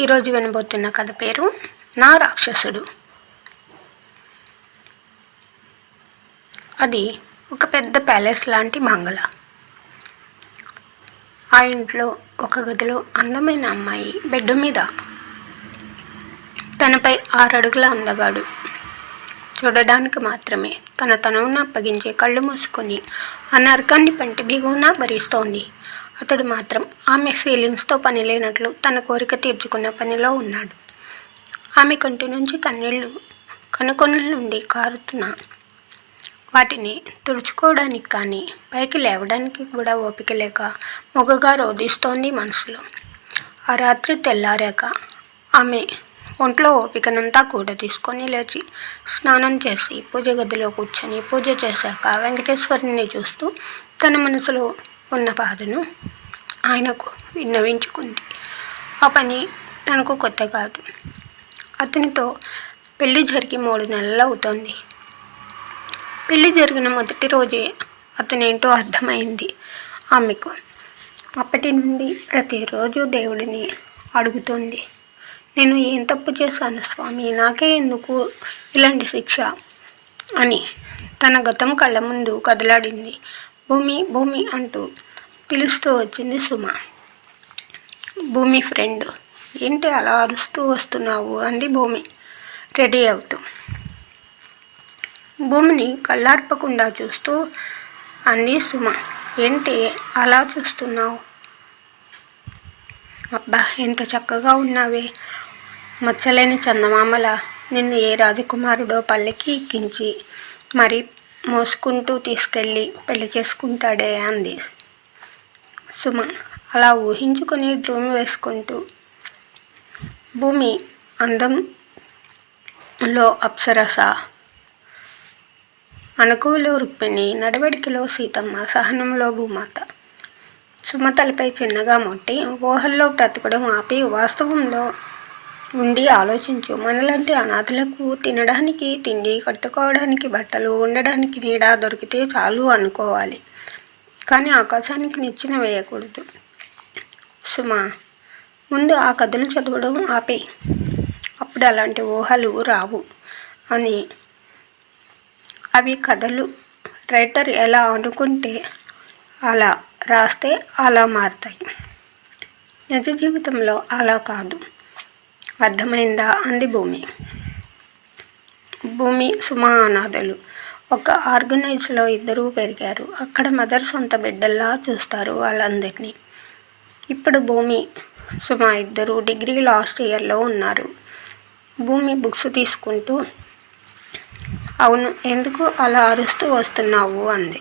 ఈరోజు వినబోతున్న కథ పేరు నా రాక్షసుడు. అది ఒక పెద్ద ప్యాలెస్ లాంటి బంగళ ఆ ఇంట్లో ఒక గదిలో అందమైన అమ్మాయి బెడ్ మీద తనపై ఆరడుగుల అందగాడు. చూడడానికి మాత్రమే తన తనవున అప్పగించే కళ్ళు మూసుకొని ఆ నరకాన్ని పంటి బిగువున భరిస్తోంది. అతడు మాత్రం ఆమె ఫీలింగ్స్తో పని లేనట్లు తన కోరిక తీర్చుకున్న పనిలో ఉన్నాడు. ఆమె కంటి నుంచి కన్నీళ్ళు కనుకొనుల నుండి కారుతున్న వాటిని తుడుచుకోవడానికి కానీ పైకి లేవడానికి కూడా ఓపిక లేక మొగగా రోధిస్తోంది మనసులో. ఆ రాత్రి తెల్లారాక ఆమె ఒంట్లో ఓపికనంతా కూడా తీసుకొని లేచి స్నానం చేసి పూజ గదిలో కూర్చొని పూజ చేశాక వెంకటేశ్వరుని చూస్తూ తన మనసులో ఉన్న బాధను ఆయనకు విన్నవించుకుంది. ఆ పని తనకు కొత్త కాదు. అతనితో పెళ్ళి జరిగి మూడు నెలలు అవుతోంది. పెళ్ళి జరిగిన మొదటి రోజే అతనేంటో అర్థమైంది ఆమెకు. అప్పటి నుండి ప్రతిరోజు దేవుడిని అడుగుతుంది. నేను ఏం తప్పు చేశాను స్వామి? నాకే ఎందుకు ఇలాంటి శిక్ష? అని తన గతం కళ్ళ ముందు కదలాడింది. భూమి భూమి అంటూ పిలుస్తూ వచ్చింది సుమ. భూమి ఫ్రెండ్ ఏంటి అలా అరుస్తూ వస్తున్నావు? అంది భూమి. రెడీ అవుతూ. భూమిని కళ్ళార్పకుండా చూస్తూ అంది సుమ. ఏంటి అలా చూస్తున్నావు? అబ్బా ఎంత చక్కగా ఉన్నావే. మచ్చలేని చందమామల నిన్ను ఏ రాజకుమారుడో పల్లెకి ఎక్కించి మరి మోసుకుంటూ తీసుకెళ్ళి పెళ్ళి చేసుకుంటాడే అంది. సుమ అలా ఊహించుకొని డ్రోన్ వేసుకుంటూ భూమి అందంలో అప్సరస అనుకువలో రుక్మిణి నడవడికలో సీతమ్మ సహనంలో భూమాత. సుమతలపై చిన్నగా మొట్టి ఊహల్లో బ్రతకడం ఆపి వాస్తవంలో ఉండి ఆలోచించు. మనలాంటి అనాథులకు తినడానికి తిండి కట్టుకోవడానికి బట్టలు ఉండడానికి నీడ దొరికితే చాలు అనుకోవాలి. కానీ ఆకాశానికి నిచ్చిన వేయకూడదు. సుమా ముందు ఆ కథలు చదవడం ఆపే. అప్పుడు అలాంటి ఊహలు రావు అని. అవి కథలు. రైటర్ ఎలా అనుకుంటే అలా రాస్తే అలా మారుతాయి. నిజ జీవితంలో అలా కాదు. అర్థమైందా? అంది భూమి. భూమి సుమా అనాథలు. ఒక ఆర్గనైజ్లో ఇద్దరూ పెరిగారు. అక్కడ మదర్ సొంత బిడ్డల్లా చూస్తారు వాళ్ళందరినీ. ఇప్పుడు భూమి సుమా ఇద్దరు డిగ్రీ లాస్ట్ ఇయర్లో ఉన్నారు. భూమి బుక్స్ తీసుకుంటూ అవును ఎందుకు అలా అరుస్తూ వస్తున్నావు? అంది.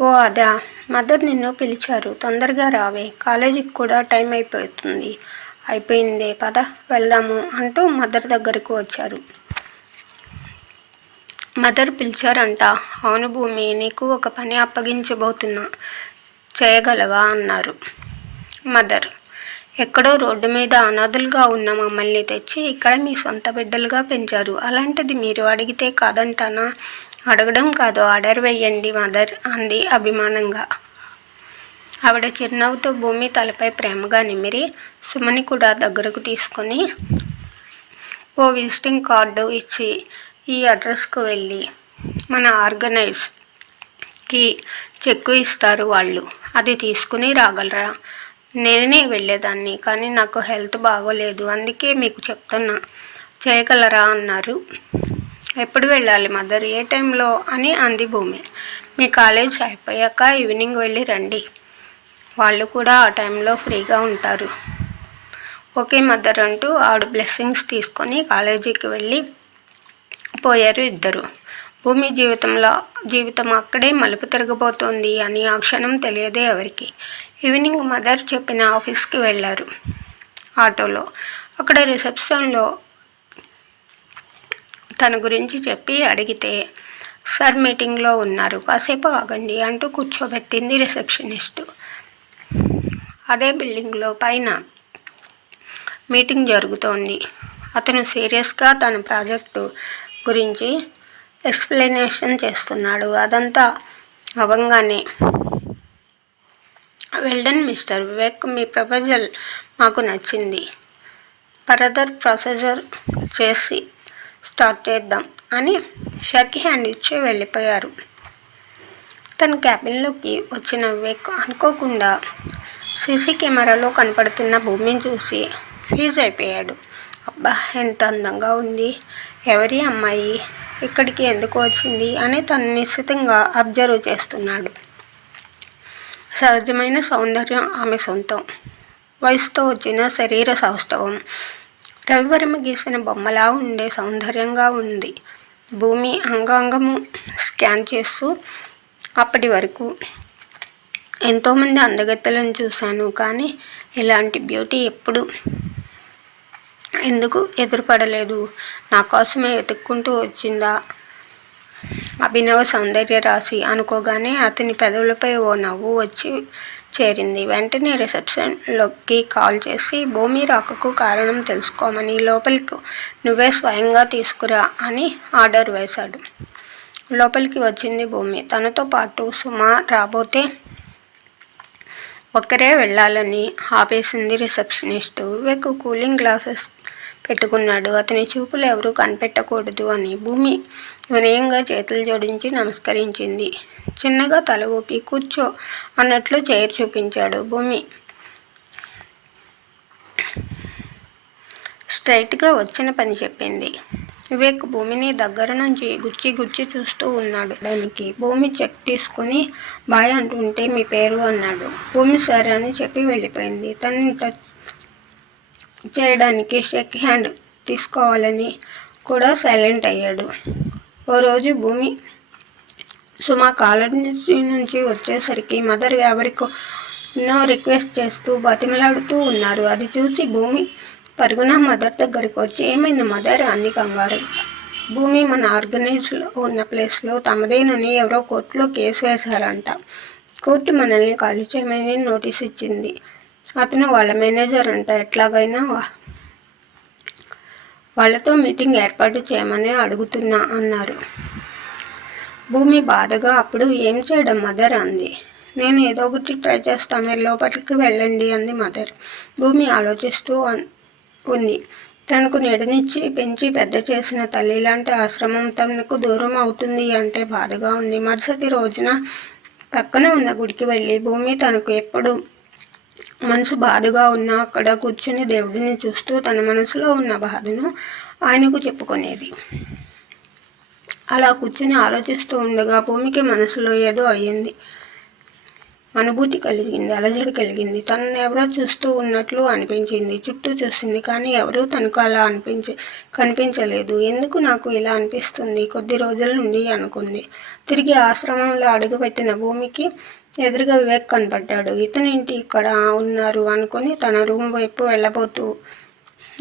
ఓ అదా. మదర్ నిన్ను పిలిచారు. తొందరగా రావే. కాలేజీకి కూడా టైం అయిపోతుంది. అయిపోయిందే. పద వెళ్దాము అంటూ మదర్ దగ్గరకు వచ్చారు. మదర్ పిలిచారంట. అవును భూమి నీకు ఒక పని అప్పగించబోతున్నా. చేయగలవా? అన్నారు మదర్. ఎక్కడో రోడ్డు మీద అనాథులుగా ఉన్న మమ్మల్ని తెచ్చి ఇక్కడ మీ సొంత బిడ్డలుగా పెంచారు. అలాంటిది మీరు అడిగితే కాదంటానా? అడగడం కాదు ఆర్డర్ వేయండి మదర్ అంది అభిమానంగా. ఆవిడ చిరునవ్వుతో భూమి తలపై ప్రేమగా నిమిరి సుమని కూడా దగ్గరకు తీసుకొని ఓ విజిటింగ్ కార్డు ఇచ్చి ఈ అడ్రస్కు వెళ్ళి మన ఆర్గనైజ్కి చెక్కు ఇస్తారు వాళ్ళు. అది తీసుకుని రాగలరా? నేనే వెళ్ళేదాన్ని కానీ నాకు హెల్త్ బాగోలేదు అందుకే మీకు చెప్తున్నా. చేయగలరా? అన్నారు. ఎప్పుడు వెళ్ళాలి మదర్? ఏ టైంలో? అని అంది భూమి. మీ కాలేజ్ అయిపోయాక ఈవినింగ్ వెళ్ళి రండి. వాళ్ళు కూడా ఆ టైంలో ఫ్రీగా ఉంటారు. ఓకే మదర్ అంటూ ఆవిడ బ్లెస్సింగ్స్ తీసుకొని కాలేజీకి వెళ్ళి పోయారు ఇద్దరు. భూమి జీవితంలో జీవితం అక్కడే మలుపు తిరగబోతోంది అని ఆ క్షణం తెలియదే ఎవరికి. ఈవినింగ్ మదర్ చెప్పిన ఆఫీస్కి వెళ్ళారు. ఆటోలో. అక్కడ రిసెప్షన్లో తన గురించి చెప్పి అడిగితే సార్ మీటింగ్లో ఉన్నారు. కాసేపు ఆగండి అంటూ కూర్చోబెట్టింది రిసెప్షనిస్టు. అదే బిల్డింగ్లో పైన మీటింగ్ జరుగుతోంది. అతను సీరియస్గా తన ప్రాజెక్టు గురించి ఎక్స్ప్లెనేషన్ చేస్తున్నాడు. అదంతా అవంగానే వెల్డన్ మిస్టర్ వివేక్ మీ ప్రపోజల్ మాకు నచ్చింది. ఫర్దర్ ప్రొసెసర్ చేసి స్టార్ట్ చేద్దాం అని షాకి హ్యాండ్ ఇచ్చి వెళ్ళిపోయారు. తన క్యాబిన్లోకి వచ్చిన వివేక్ అనుకోకుండా సీసీ కెమెరాలో కనపడుతున్న భూమిని చూసి ఫ్యూజ్ అయిపోయాడు. అబ్బా ఎంత అందంగా ఉంది. ఎవరి అమ్మాయి? ఇక్కడికి ఎందుకు వచ్చింది? అని తను నిశ్చితంగా అబ్జర్వ్ చేస్తున్నాడు. సహజమైన సౌందర్యం ఆమె సొంతం. వయసుతో వచ్చిన శరీర సౌష్ఠవం. రవివర్మ గీసిన బొమ్మలా ఉండే సౌందర్యంగా ఉంది. భూమి అంగాంగము స్కాన్ చేస్తూ అప్పటి వరకు ఎంతోమంది అందగత్తెలను చూశాను. కానీ ఇలాంటి బ్యూటీ ఎప్పుడు ఎందుకు ఎదురుపడలేదు? నా కోసమే వెతుక్కుంటూ వచ్చిందా? అభినవ సౌందర్య రాశి అనుకోగానే అతని పెదవులపై ఓ నవ్వు వచ్చి చేరింది. వెంటనే రిసెప్షన్లోకి కాల్ చేసి భూమి రాకకు కారణం తెలుసుకోమని లోపలికి నువ్వే స్వయంగా తీసుకురా అని ఆర్డర్ వేశాడు. లోపలికి వచ్చింది భూమి. తనతో పాటు సుమ రాబోతే ఒక్కరే వెళ్ళాలని ఆపేసింది రిసెప్షనిస్టు. వెక్కు కూలింగ్ గ్లాసెస్ పెట్టుకున్నాడు. అతని చూపులు ఎవరూ కనిపెట్టకూడదు అని భూమి వినయంగా చేతులు జోడించి నమస్కరించింది. చిన్నగా తల ఊపి కూర్చో అన్నట్లు చైర్ చూపించాడు భూమి. స్ట్రైట్గా వచ్చిన పని చెప్పింది. వివేక్ భూమిని దగ్గర నుంచి గుచ్చి గుచ్చి చూస్తూ ఉన్నాడు. దానికి భూమి చెక్ తీసుకుని బాయ్ అంటుంటే మీ పేరు అన్నాడు. భూమి సరే అని చెప్పి వెళ్ళిపోయింది. తనని టచ్ చేయడానికి షేక్ హ్యాండ్ తీసుకోవాలని కూడా సైలెంట్ అయ్యాడు. ఓ రోజు భూమి సుమ కాలేజీ నుంచి వచ్చేసరికి మదర్ ఎవరికో ఎన్నో రిక్వెస్ట్ చేస్తూ బతిమలాడుతూ ఉన్నారు. అది చూసి భూమి పరుగున మదర్ దగ్గరికి వచ్చి ఏమైంది మదర్? అంది కంగారు. భూమి మన ఆర్గనైజ్లో ఉన్న ప్లేస్లో తమదేనని ఎవరో కోర్టులో కేసు వేశారంట. కోర్టు మనల్ని ఖాళీ చేయమని నోటీస్ ఇచ్చింది. అతను వాళ్ళ మేనేజర్ అంట ఎట్లాగైనా వాళ్ళతో మీటింగ్ ఏర్పాటు చేయమని అడుగుతున్నా అన్నారు. భూమి బాధగా అప్పుడు ఏం చేయడం మదర్? అంది. నేను ఏదో ఒకటి ట్రై చేస్తాను మీరు లోపలికి వెళ్ళండి అంది మదర్. భూమి ఆలోచిస్తూ ఉంది తనకు నీడనిచ్చి పెంచి పెద్ద చేసిన తల్లి లాంటి ఆశ్రమం తనకు దూరం అవుతుంది అంటే బాధగా ఉంది. మరుసటి రోజున పక్కన ఉన్న గుడికి వెళ్ళి భూమి తనకు ఎప్పుడు మనసు బాధగా ఉన్నా అక్కడ కూర్చుని దేవుడిని చూస్తూ తన మనసులో ఉన్న బాధను ఆయనకు చెప్పుకునేది. అలా కూర్చుని ఆలోచిస్తూ ఉండగా భూమికి మనసులో ఏదో అయ్యింది అనుభూతి కలిగింది అలజడి కలిగింది. తనను ఎవరో చూస్తూ ఉన్నట్లు అనిపించింది. చుట్టూ చూసింది కానీ ఎవరూ తనకు అలా అనిపించ కనిపించలేదు. ఎందుకు నాకు ఇలా అనిపిస్తుంది? కొద్ది రోజుల నుండి అనుకుంది. తిరిగి ఆశ్రమంలో అడుగుపెట్టిన భూమికి ఎదురుగా వివేక్ కనపడ్డాడు. ఇతనింటి ఇక్కడ ఉన్నారు? అనుకుని తన రూమ్ వైపు వెళ్ళబోతూ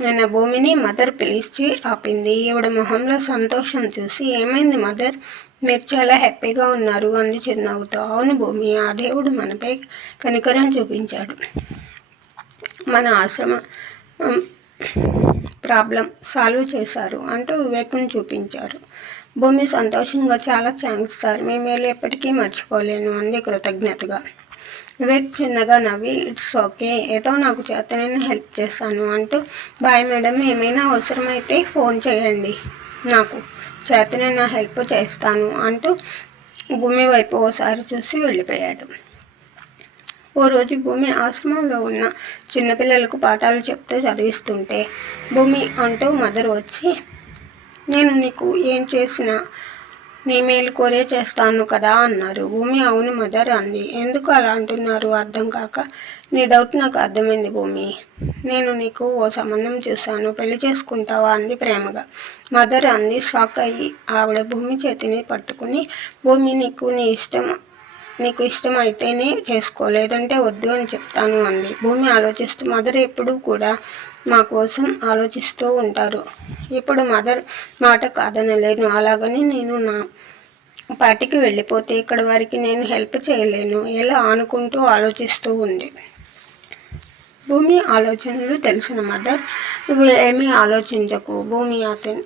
ఆయన భూమిని మదర్ పిలిచి ఆపింది. ఈవిడ మొహంలో సంతోషం చూసి ఏమైంది మదర్? మీరు చాలా హ్యాపీగా ఉన్నారు అంది చిరునవ్వుతో అవును భూమి ఆ దేవుడు మనపై కనికరం చూపించాడు. మన ఆశ్రమ ప్రాబ్లం సాల్వ్ చేశారు అంటూ వివేకం చూపించారు. భూమి సంతోషంగా చాలా థ్యాంక్స్ సార్. మీ మేలు ఎప్పటికీ మర్చిపోలేను. అంది కృతజ్ఞతగా. వివేక్ చిన్నగా నవ్వి ఇట్స్ ఓకే. ఏదో నాకు చేత నేను హెల్ప్ చేస్తాను అంటూ బాయ్ మేడం ఏమైనా అవసరమైతే ఫోన్ చేయండి నాకు. చేతనే నా హెల్ప్ చేస్తాను అంటూ భూమి వైపు ఓసారి చూసి వెళ్ళిపోయాడు. ఓ రోజు భూమి ఆశ్రమంలో ఉన్న చిన్నపిల్లలకు పాఠాలు చెప్తూ చదివిస్తుంటే భూమి అంటూ మదర్ వచ్చి నేను నీకు ఏం చేసినా నీ మేలు కోరే చేస్తాను కదా అన్నారు. భూమి అవును మదర్ అంది. ఎందుకు అలా అంటున్నారు? అర్థం కాక నీ డౌట్ నాకు అర్థమైంది భూమి. నేను నీకు ఓ సంబంధం చూశాను. పెళ్ళి చేసుకుంటావా? అంది ప్రేమగా. మదర్ అంది. షాక్ అయ్యి ఆవిడ భూమి చేతిని పట్టుకుని భూమి నీకు నీ ఇష్టం నీకు ఇష్టం అయితేనే చేసుకో లేదంటే వద్దు అని చెప్తాను అంది. భూమి ఆలోచిస్తూ మదర్ ఎప్పుడు కూడా మా కోసం ఆలోచిస్తూ ఉంటారు. ఇప్పుడు మదర్ మాట కాదనలేను. అలాగని నేను నా పార్టీకి వెళ్ళిపోతే ఇక్కడ వారికి నేను హెల్ప్ చేయలేను. ఎలా అనుకుంటూ ఆలోచిస్తూ ఉంది. భూమి ఆలోచనలు తెలిసిన మదర్ నువ్వు ఏమీ ఆలోచించకు. భూమి అతని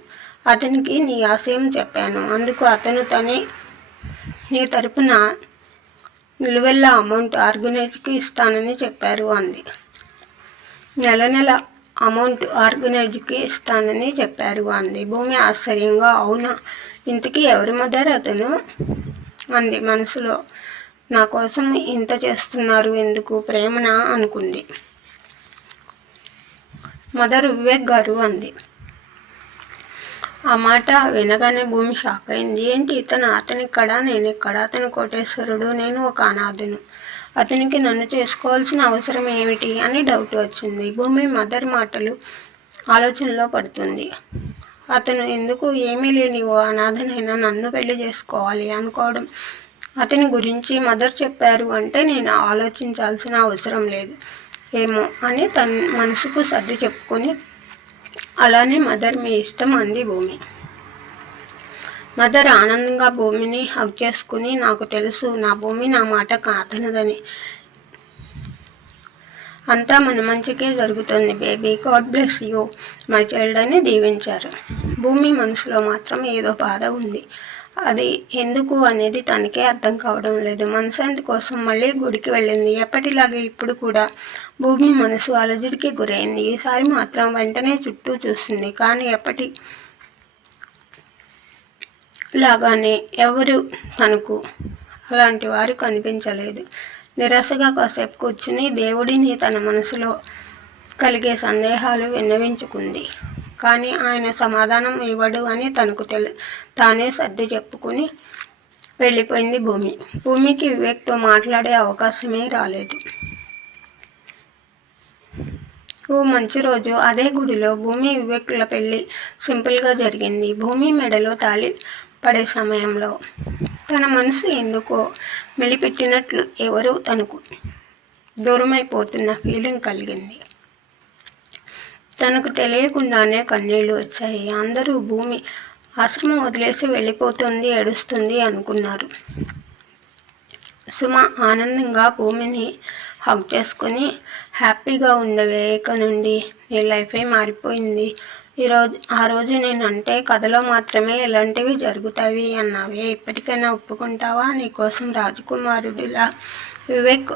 అతనికి నీ ఆశయం చెప్పాను. అందుకు అతను తనే నీ తరపున నిలువెల్ల అమౌంట్ ఆర్గనైజ్కి ఇస్తానని చెప్పారు అంది. నెల నెల అమౌంట్ ఆర్గనైజ్కి ఇస్తానని చెప్పారు అంది భూమి ఆశ్చర్యంగా అవునా? ఇంతకీ ఎవరి మదర్ అతను? అంది మనసులో. నా కోసం ఇంత చేస్తున్నారు ఎందుకు? ప్రేమనా? అనుకుంది. మదర్ వివేక్ గారు అంది. ఆ మాట వినగానే భూమి షాక్ అయింది. ఏంటి? ఇతను అతనిక్కడ? ఇక్కడ అతను కోటేశ్వరుడు. నేను ఒక అనాథను. అతనికి నన్ను చేసుకోవాల్సిన అవసరం ఏమిటి అని డౌట్ వచ్చింది. భూమి మదర్ మాటలు ఆలోచనలో పడుతుంది. అతను ఎందుకు ఏమీ లేని ఓ అనాథనైనా నన్ను పెళ్ళి చేసుకోవాలి అనుకోవడం. అతని గురించి మదర్ చెప్పారు అంటే నేను ఆలోచించాల్సిన అవసరం లేదు. ఏమో అని తన మనసుకు సర్ది చెప్పుకొని అలానే మదర్ మీ ఇష్టం అంది భూమి. మదర్ ఆనందంగా భూమిని హగ్ చేసుకుని నాకు తెలుసు నా భూమి నా మాట కాదనదని. అంతా మన మంచికే జరుగుతుంది baby. God bless you my child అని దీవించారు. భూమి మనసులో మాత్రం ఏదో బాధ ఉంది. అది ఎందుకు అనేది తనకే అర్థం కావడం లేదు. మనశాంతి కోసం మళ్ళీ గుడికి వెళ్ళింది? ఎప్పటిలాగే ఇప్పుడు కూడా భూమి మనసు అలజడికి గురైంది. ఈసారి మాత్రం వెంటనే చుట్టూ చూస్తుంది. కానీ ఎప్పటి లాగానే ఎవరు తనకు అలాంటి వారు కనిపించలేదు. నిరాశగా కాసేపు కూర్చుని దేవుడిని తన మనసులో కలిగే సందేహాలు విన్నవించుకుంది. కానీ ఆయన సమాధానం ఇవ్వడు అని తనకు తెలి తానే సర్ది చెప్పుకుని వెళ్ళిపోయింది భూమి. భూమికి వివేక్తో మాట్లాడే అవకాశమే రాలేదు. ఓ మంచి రోజు అదే గుడిలో భూమి వివేకుల పెళ్ళి సింపుల్గా జరిగింది. భూమి మెడలో తాళి పడే సమయంలో తన మనసు ఎందుకో మిలిపెట్టినట్లు ఎవరూ తనకు దూరమైపోతున్న ఫీలింగ్ కలిగింది. తనకు తెలియకుండానే కన్నీళ్ళు వచ్చాయి. అందరూ భూమి ఆశ్రమం వదిలేసి వెళ్ళిపోతుంది ఏడుస్తుంది అనుకున్నారు. సుమ ఆనందంగా భూమిని హక్ చేసుకొని హ్యాపీగా ఉండవే ఇక నుండి నీ లైఫే మారిపోయింది. ఈరోజు ఆ రోజు నేనంటే కథలో మాత్రమే ఇలాంటివి జరుగుతాయి అన్నావే. ఇప్పటికైనా ఒప్పుకుంటావా? నీకోసం రాజకుమారుడిలా వివేక్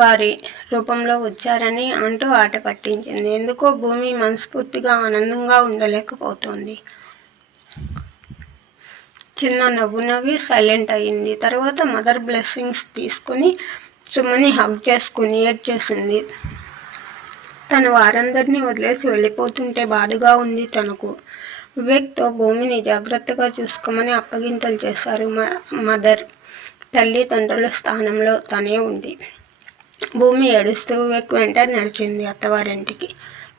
గారి రూపంలో వచ్చారని అంటూ ఆట పట్టించింది. ఎందుకో భూమి మనస్ఫూర్తిగా ఆనందంగా ఉండలేకపోతుంది. చిన్న నవ్వు నవ్వి సైలెంట్ అయింది. తర్వాత మదర్ బ్లెస్సింగ్స్ తీసుకుని సుమని హగ్ చేసుకుని చేసింది. తను వారందరినీ వదిలేసి వెళ్ళిపోతుంటే బాధగా ఉంది తనకు. వివేక్తో భూమిని జాగ్రత్తగా చూసుకోమని అప్పగింతలు చేశారు మదర్. తల్లిదండ్రుల స్థానంలో తనే ఉంది. భూమి ఏడుస్తూ వివేక్ వెంట నడిచింది అత్తవారింటికి.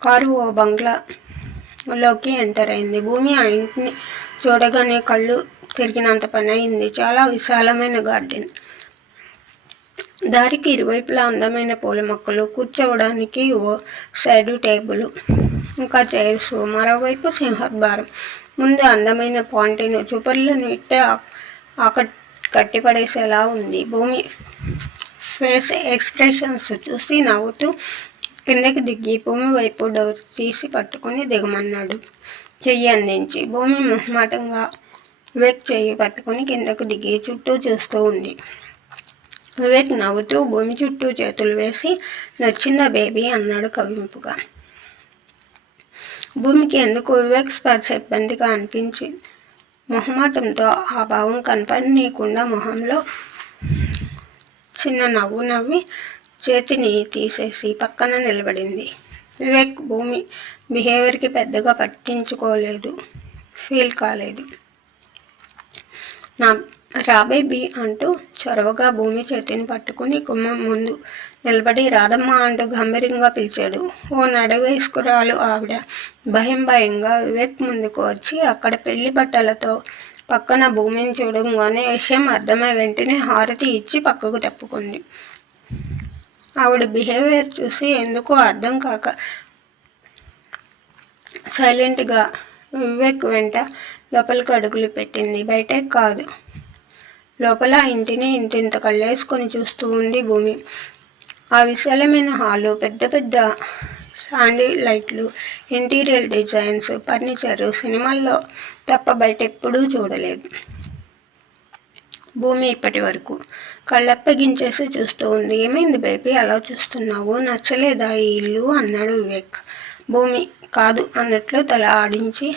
కారు ఓ బంగ్లాలోకి ఎంటర్ అయింది. భూమి ఆ ఇంటిని చూడగానే కళ్ళు తిరిగినంత పని అయింది. చాలా విశాలమైన గార్డెన్. దారికి ఇరువైపులా అందమైన పూల మొక్కలు కూర్చోవడానికి ఓ సైడు టేబుల్ ఇంకా చైర్స్ మరోవైపు సింహద్వారం. ముందు అందమైన పాంటిను చూపర్లను ఇట్టే ఆక కట్టిపడేసేలా ఉంది. భూమి ఫేస్ ఎక్స్ప్రెషన్స్ చూసి నవ్వుతూ కిందకి దిగి భూమి వైపు డోర్ తీసి పట్టుకుని దిగమన్నాడు. చెయ్యి అందించి భూమి మొహమాటంగా వెక్ చెయ్యి పట్టుకుని కిందకు దిగి చుట్టూ చూస్తూ ఉంది. వివేక్ నవ్వుతూ భూమి చుట్టూ చేతులు వేసి నచ్చిందా బేబీ? అన్నాడు కవింపుగా భూమికి ఎందుకు వివేక్ స్పర్శ ఇబ్బందిగా అనిపించి? మొహమాటంతో ఆ భావం కనపడనీయకుండా మొహంలో చిన్న నవ్వు నవ్వి చేతిని తీసేసి పక్కన నిలబడింది. వివేక్ భూమి బిహేవియర్కి పెద్దగా పట్టించుకోలేదు. ఫీల్ కాలేదు. నా రాబేబీ అంటూ చొరవగా భూమి చేతిని పట్టుకుని కుమ్మం ముందు నిలబడి రాధమ్మ అంటూ గంభీరంగా పిలిచాడు. ఓ నడవేసుకురాలు ఆవిడ. భయం భయంగా వివేక్ ముందుకు వచ్చి అక్కడ పెళ్ళి బట్టలతో పక్కన భూమిని చూడంగానే విషయం అర్థమై వెంటనే హారతి ఇచ్చి పక్కకు తప్పుకుంది. ఆవిడ బిహేవియర్ చూసి ఎందుకో అర్థం కాక సైలెంట్గా వివేక్ వెంట లోపలికి అడుగులు పెట్టింది. బయటే కాదు. లోపల ఇంటిని ఇంతింత కళ్ళేసుకొని చూస్తూ ఉంది భూమి. ఆ విశాలమైన హాలు పెద్ద పెద్ద శాండీ లైట్లు ఇంటీరియర్ డిజైన్స్ ఫర్నిచర్ సినిమాల్లో తప్ప బయట ఎప్పుడూ చూడలేదు. భూమి ఇప్పటి వరకు కళ్ళప్పగించేసి చూస్తూ ఉంది. ఏమైంది బేబీ? అలా చూస్తున్నావు? నచ్చలేదా ఈ ఇల్లు? అన్నాడు వివేక్. భూమి కాదు అన్నట్లు తల ఆడించి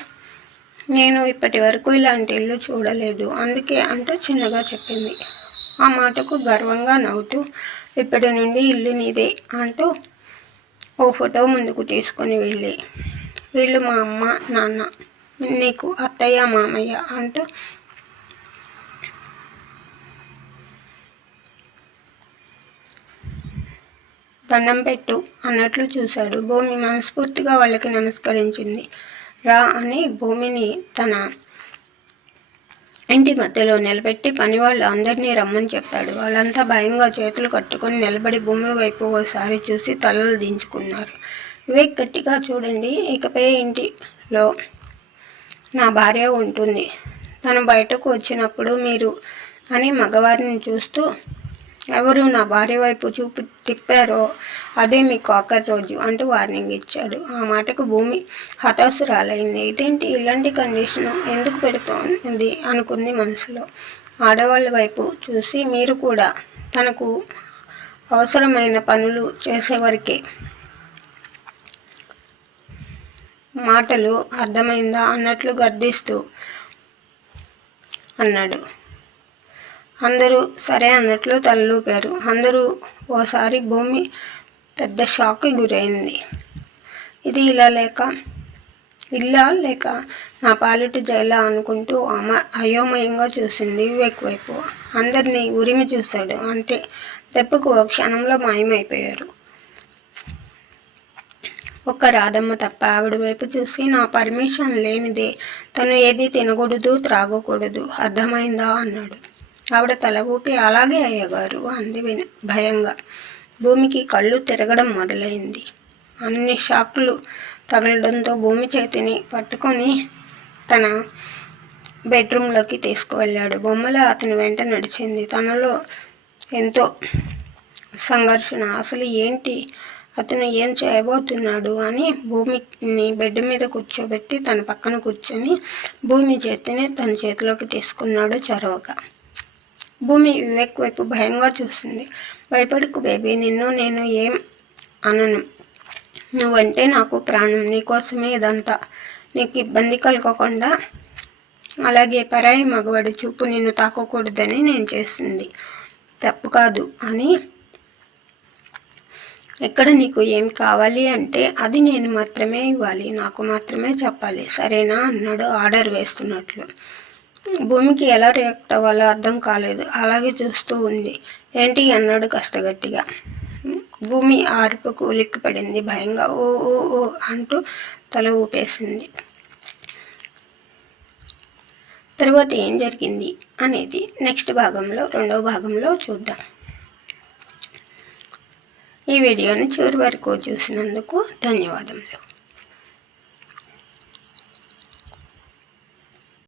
నేను ఇప్పటి వరకు ఇలాంటి ఇల్లు చూడలేదు. అందుకే అంటూ చిన్నగా చెప్పింది. ఆ మాటకు గర్వంగా నవ్వుతూ ఇప్పటి నుండి ఇల్లు నీదే అంటూ ఓ ఫోటో ముందుకు తీసుకొని వెళ్ళి వీళ్ళు మా అమ్మ నాన్న నీకు అత్తయ్య మామయ్య అంటూ దండం పెట్టు అన్నట్లు చూశాడు. భూమి మనస్ఫూర్తిగా వాళ్ళకి నమస్కరించింది. రా అని భూమిని తన ఇంటి మధ్యలో నిలబెట్టి పనివాళ్ళు అందరినీ రమ్మని చెప్పాడు. వాళ్ళంతా భయంగా చేతులు కట్టుకొని నిలబడి భూమి వైపు ఒకసారి చూసి తలలు దించుకున్నారు. వివేక్ గట్టిగా చూడండి ఇకపై ఇంటిలో నా భార్య ఉంటుంది. తను బయటకు వచ్చినప్పుడు మీరు అని మగవారిని చూస్తూ ఎవరు నా భార్య వైపు చూపు తిప్పారో అదే మీకు ఆఖరి రోజు అంటూ వార్నింగ్ ఇచ్చాడు. ఆ మాటకు భూమి హతాశురాలైంది. ఇదేంటి ఇలాంటి కండిషన్ ఎందుకు పెడుతోంది? అనుకుంది మనసులో. ఆడవాళ్ళ వైపు చూసి మీరు కూడా తనకు అవసరమైన పనులు చేసేవరకే మాటలు అర్థమైందా అన్నట్లు గర్దిస్తూ అన్నాడు. అందరూ సరే అన్నట్లు తలలూపారు. అందరూ ఓసారి భూమి పెద్ద షాక్కి గురైంది. ఇది ఇలా లేక ఇల్లా లేక నా పాలిటి జైలా అనుకుంటూ అమ అయోమయంగా చూసింది వివేక్ వైపు అందరినీ ఉరిమి చూశాడు. అంతే దెబ్బకు ఒక క్షణంలో మాయమైపోయారు. ఒక్క రాధమ్మ తప్ప ఆవిడ వైపు చూసి నా పర్మిషన్ లేనిదే తను ఏది తినకూడదు త్రాగకూడదు అర్థమైందా అన్నాడు. ఆవిడ తల ఊపి అలాగే అయ్యగారు అంది భయంగా. భూమికి కళ్ళు తిరగడం మొదలైంది. అన్ని షాక్లు తగలడంతో భూమి చేతిని పట్టుకొని తన బెడ్రూమ్లోకి తీసుకువెళ్ళాడు. బొమ్మల అతని వెంట నడిచింది. తనలో ఎంతో సంఘర్షణ. అసలు ఏంటి? అతను ఏం చేయబోతున్నాడు అని భూమిని బెడ్ మీద కూర్చోబెట్టి తన పక్కన కూర్చొని భూమి చేతిని తన చేతిలోకి తీసుకున్నాడు చొరవగా. భూమి వివేక్ వైపు భయంగా చూసింది భయపడకు బేబీ నిన్ను నేను ఏం అనను? నువ్వంటే నాకు ప్రాణం నీకోసమే ఇదంతా. నీకు ఇబ్బంది కలగకుండా అలాగే పరాయి మగవాడి చూపు నిన్ను తాకకూడదని నేను చేసింది తప్పు కాదు అని ఎక్కడ నీకు ఏం కావాలి అంటే అది నేను మాత్రమే ఇవ్వాలి. నాకు మాత్రమే చెప్పాలి. సరేనా? అన్నాడు ఆర్డర్ వేస్తున్నట్లు. భూమికి ఎలా రియాక్ట్ అవ్వాలో అర్థం కాలేదు. అలాగే చూస్తూ ఉంది. ఏంటి? అన్నాడు కష్టగట్టిగా. భూమి ఆర్పుకు ఉలిక్కిపడింది. భయంగా ఓ ఓ ఓ అంటూ తల ఊపేసింది. తర్వాత ఏం జరిగింది అనేది నెక్స్ట్ భాగంలో రెండవ భాగంలో చూద్దాం. ఈ వీడియోని చివరి వరకు చూసినందుకు ధన్యవాదములు.